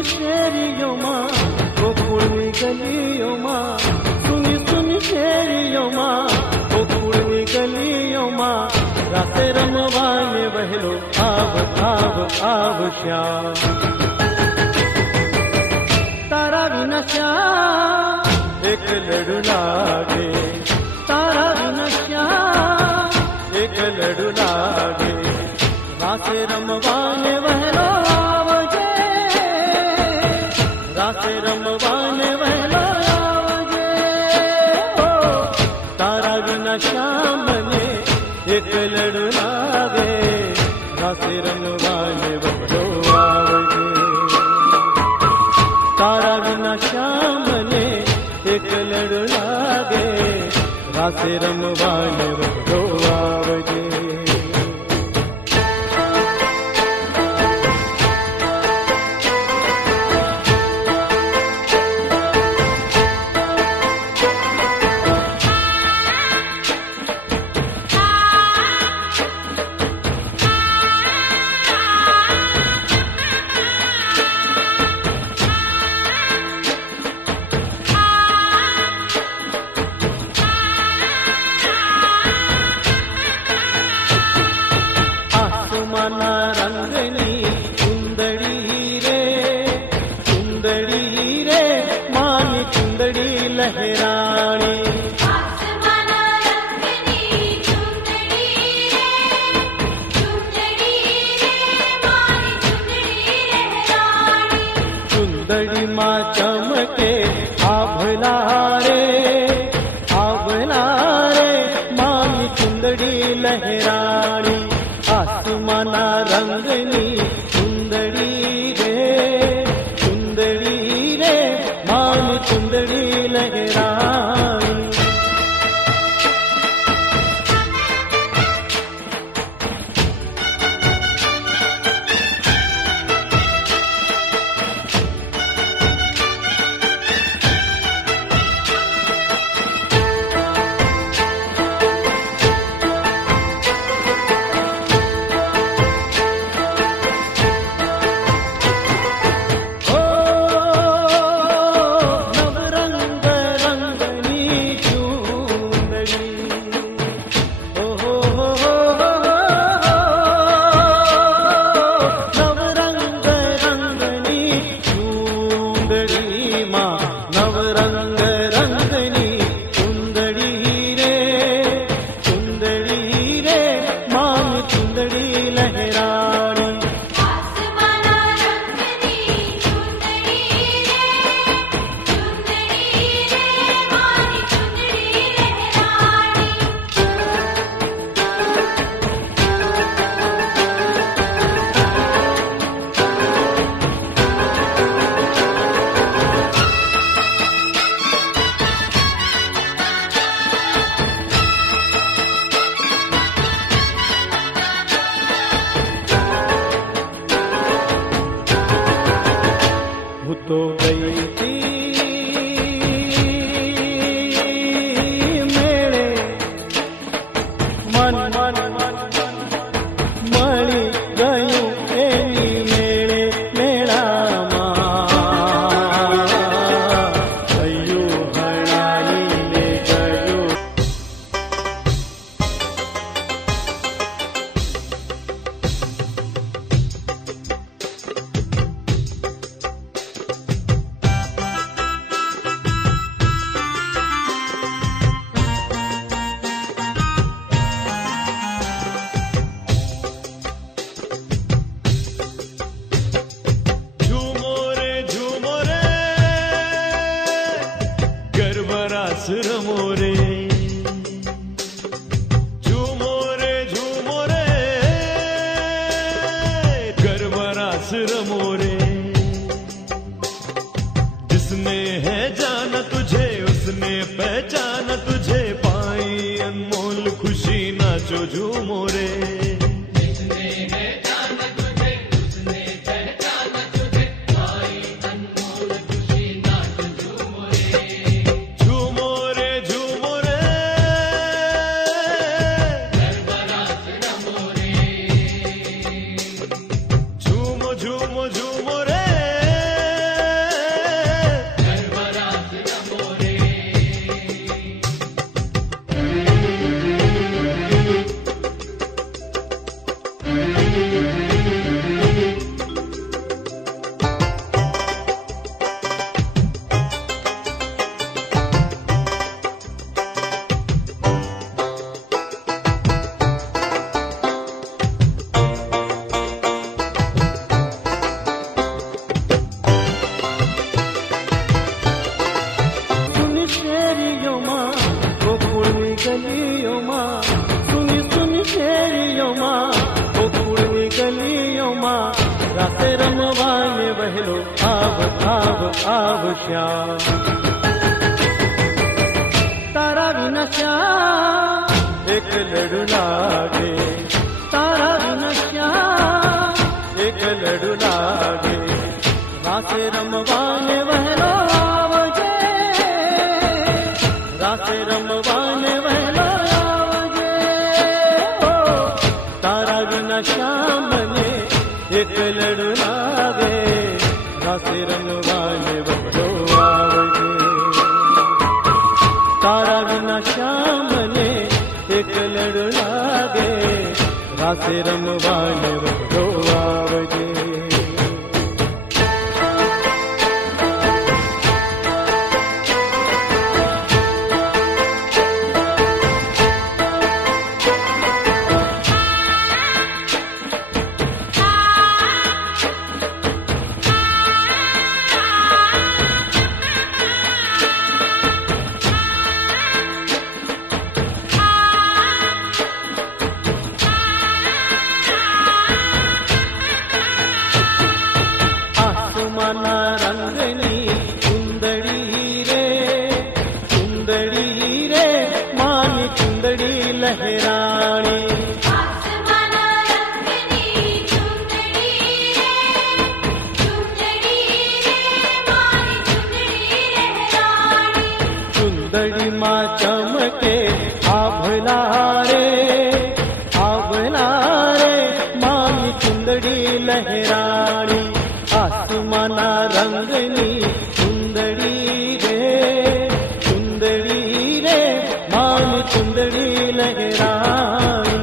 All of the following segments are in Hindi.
सुनी शेरियों माँ गोकुळनी गलियों माँ, सुनी सुनी शेरियों माँ गोकुळनी गलियों माँ, रासे रमवाने वहलो आव आव आव श्याम। तारा विना श्याम एक लडू लागे, तारा विना श्याम एक लडू लागे, रासे रमवाने वहलो आवजे, रासे रमवाने वहलो आवजे। ओ तारा विना श्याम ने एक लडू लागे, रासे रमवाने वहलो आवजे। तारा विना श्याम ने एक लडू लागे, रासे रमवाने वहलो आवजे। रंगनी चुंदड़ी रे, चुंदड़ी रे मानी चुंदड़ी लहरानी, आसमाना रंगनी चुंदड़ी रे, चुंदड़ी रे मानी चुंदड़ी लहरानी, चुंदड़ी माँ चमके आभला रे, आभला रे मानी चुंदड़ी लहरानी, आसमाना रंगनी चुंदड़ी रे, चुंदड़ी रे मानी चुंदड़ी लहरानी। नवरंग रंगनी चुंदड़ी रे, चुंदड़ी रे मानी चुंदड़ी लहरानी, आसमाना रंगनी चुंदड़ी रे, चुंदड़ी रे मानी चुंदड़ी लहरानी। वो तो गई थी मेरे मन मन मन मणि गयूं एनी मेरे मेरा गयूं हणानी ने गयूं। આવ શ્યામ તારા વિના શ્યામ એક લડુ લાગે તારા વિના શ્યામ એક લડુ લાગે રાસે રમવાને વહેલો આવજે રાસે રમવાને વહેલો આવજે ઓ તારા વિના શ્યામ મને એક લડુ લાગે રાસે રમવાને વહેલો આવજે તારા વિના શ્યામ મને એક લડુ લાગે રાસે રમવાને વહેલો આવજે રંગની ચુંદડી રે માની ચુંદડી લહેરાણી આસમાના રંગની ચુંદડી રે મારી ચુંદડી લહેરાણી ચુંદડીમાં ચમકે આભલા રે માની ચુંદડી લહેરાણી આસમાના રંગની ચુંદડી રે માની ચુંદડી લહેરાણી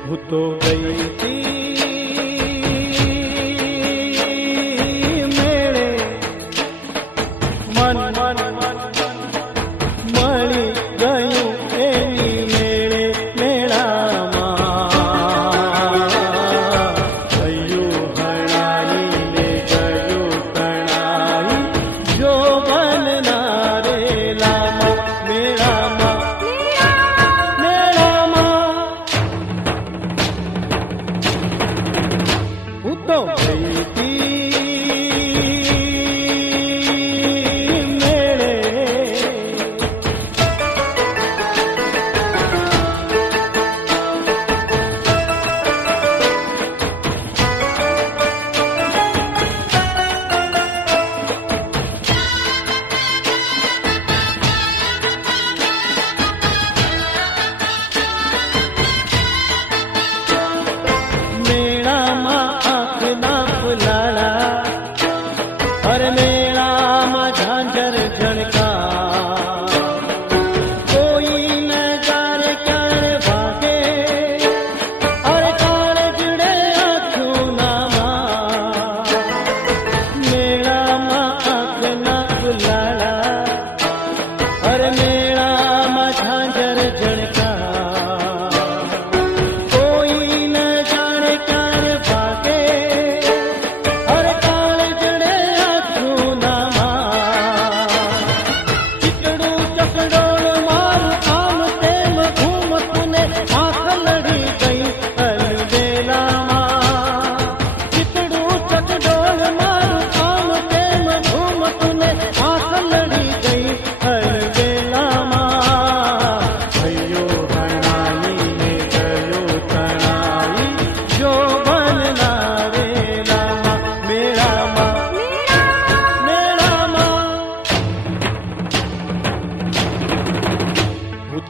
હું તો ગઈ હતી મેળે મન મળી ગયું એની મેળે મેળામાં ગયું હણાઈને ગયું તણાઈ જો બનના રે લામાં મેળામાં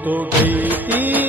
તો ગઈ તી